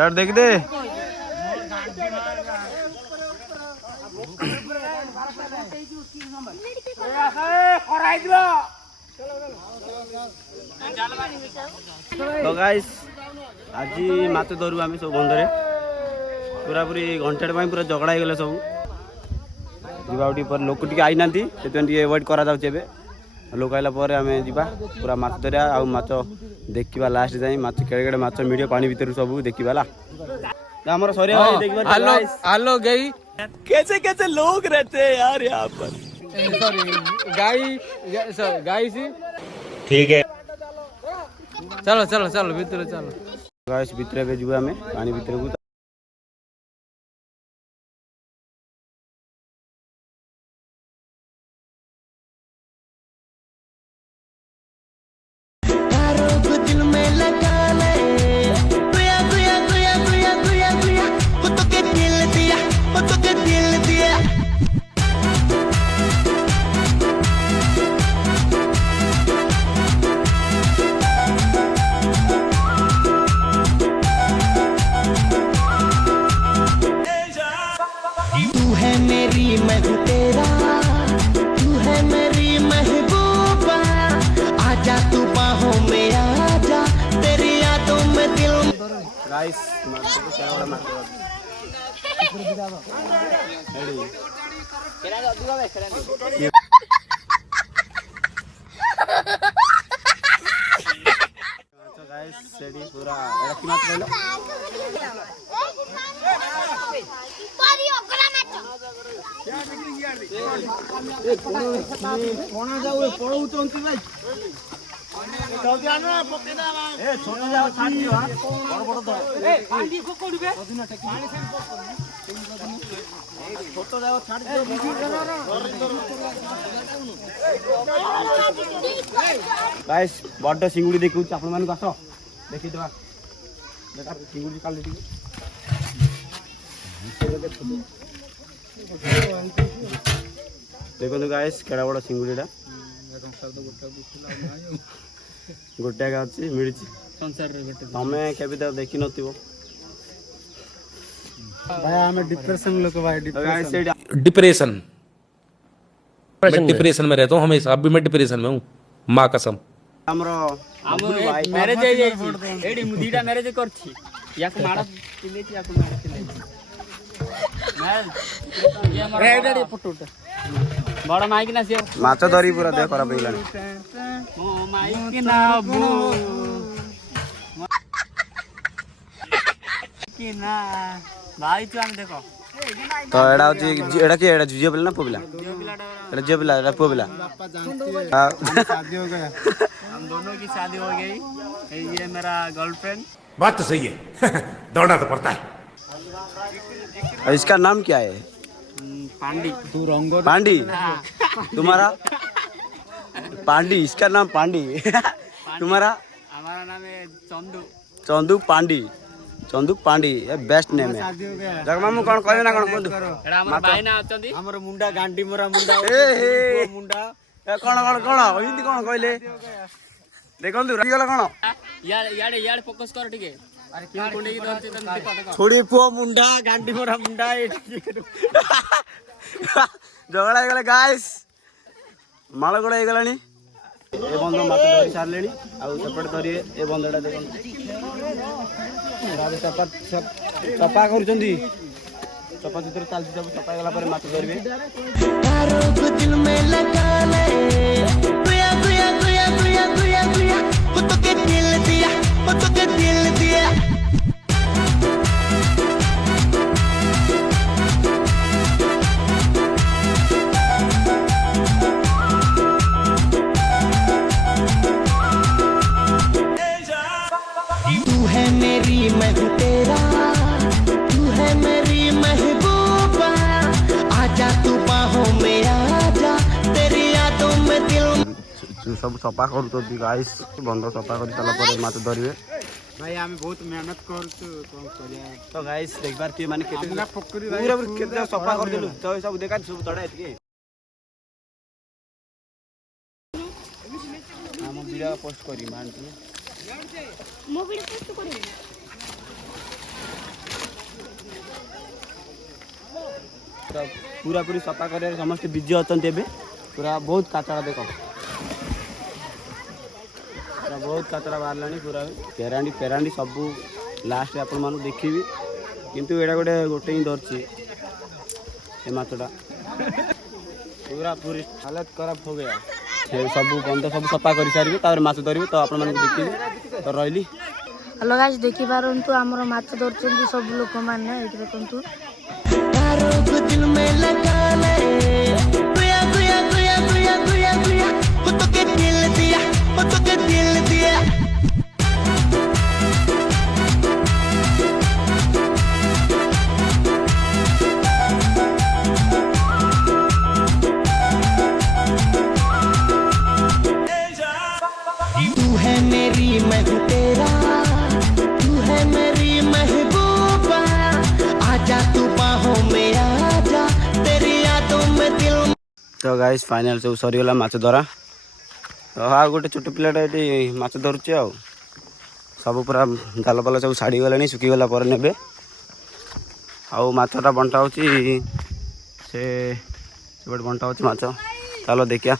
यार देख दे तो गाइस आज माछ धरू आम सब बंधरे पूरा पूरी घंटे पूरा झगड़ा हो गले सब जावा लोक टी आई ना एवॉइड करा लोक आइला आम जा पूरा माछ धरिया आ माछ देखा लास्ट जाए माछ केड़े केड़े माछ मीडियो पानी भीतर सब देखा हमारा सरिया हेलो गई कैसे कैसे लोग रहते हैं यार यहाँ पर गाई सी ठीक है चलो चलो चलो भीतर चलो गाइस भीतर पे जुआ में पानी भीतर को गाइस पूरा गाइस बड़ सिंगुड़ी देखु आपण मान आस देखी देवा सिंगुड़ी काल देखो गाइस केड़ा बड़ सिंगुड़ीटा गोटे अच्छी मिली तमें केबी देखी नथिबो भाई हमें डिप्रेशन लोग भाई डिप्रेशन मैं डिप्रेशन में रहता हूँ हमेशा। अभी मैं डिप्रेशन में हूँ माँ कसम। मैरिज एडी मुदीटा मैरिज करछि याक माडा तिलेछि याक माडा तिलेछि ये हमर रेडी फोटो बड़ा माइक ना से माछ धरी पूरा देह खराब होइलानी ओ माइक ना बो कि ना भाई तू हम देखो तो एडा होची एडा की एडा जियो पिला ना पोबिला एडा जियो पिला एडा पोबिला पापा जानती है शादी हो गया हम दोनों की शादी हो गई ये मेरा गर्लफ्रेंड। बात तो सही है दौड़ना तो पड़ता है। इसका नाम क्या है? पांडी। तू रंगो पांडी तुम्हारा पांडी इसका नाम पांडी तुम्हारा? हमारा नाम है चंदू। चंदू पांडी चंदू पांडी ये बेस्ट नेम है। जगमामू कौन कहले ना कौन कोदु एडा हमर भाई ना अछंदी हमर मुंडा गांडी मोरा मुंडा ए मुंडा ए कोन हिंदी कोन कहले देखंतु रही गला कोन याड फोकस कर ठीक है। अरे क्यों कोंडे की धरती तन देखो छोड़ी पो मुंडा गांडी मोरा मुंडा झगड़ा हो गले गाइस माल गोड़ा हो गलानी ए बंद मात धरी सारलेनी आ सेपट धरी ए बंदडा देखन राबे सपा करूचंदी सपा चित्र चालती सब सपा गला पर मात धरबे तारो दिल में लगा ले गुया गुया गुया गुया गुया गुया वो तो के दिल दिया वो तो के दिल दिया तू है मेरी मैं हूँ तेरा तू है मेरी महबूबा आजा तू बाहों में आजा तेरी यादों में दिल सब सफा करू तो गाइस बंद सफा कर सारा पर माछ धरिवे भाई हम बहुत मेहनत करछु कोन करिया तो गाइस एक बार के माने केते पूरा केते सफा कर देलु तो सब देखा सब तड़ा एतके हम वीडियो पोस्ट करी मान मो वीडियो पोस्ट करी पूरा पूरी सफा कर समस्त बिजी अच्छा पूरा बहुत काचड़ा देख पूरा बहुत काचड़ा बाहर पूरा पेरांडी पेरांडी सब लास्ट आपण मानू देखी किंतु एटा गोटे गोटे ही धरची माछटा पूरा पूरी हालत खराब हो गया से सब बंद सब सफा कर सारे तार माछ धरबे तो आपण मानू देखी तो रही हेलो गाइस देखि पारंतु हमर माछ धरचंदी सब लोक माने एठी देखंतु तारों को दिल में लगा ले गुया गुया गुया गुया गुया गुया वो तो के दिल दिया वो तो के दिल दिया तू है मेरी मैं हूँ तेरा तू है मेरी महबूबा आजा तू बाहों में आजा तेरी यादों में दिल तो गाइस फाइनल सब सरीगला माछ धरा तो हाँ गोटे छोट पिलाटा ये माछ धरुचे आ सब पूरा जाल पाल सब छाड़ी गला सुखीगला पर ने आउ माछटा बंटा हो से बंटा हो माछ चलो देखिया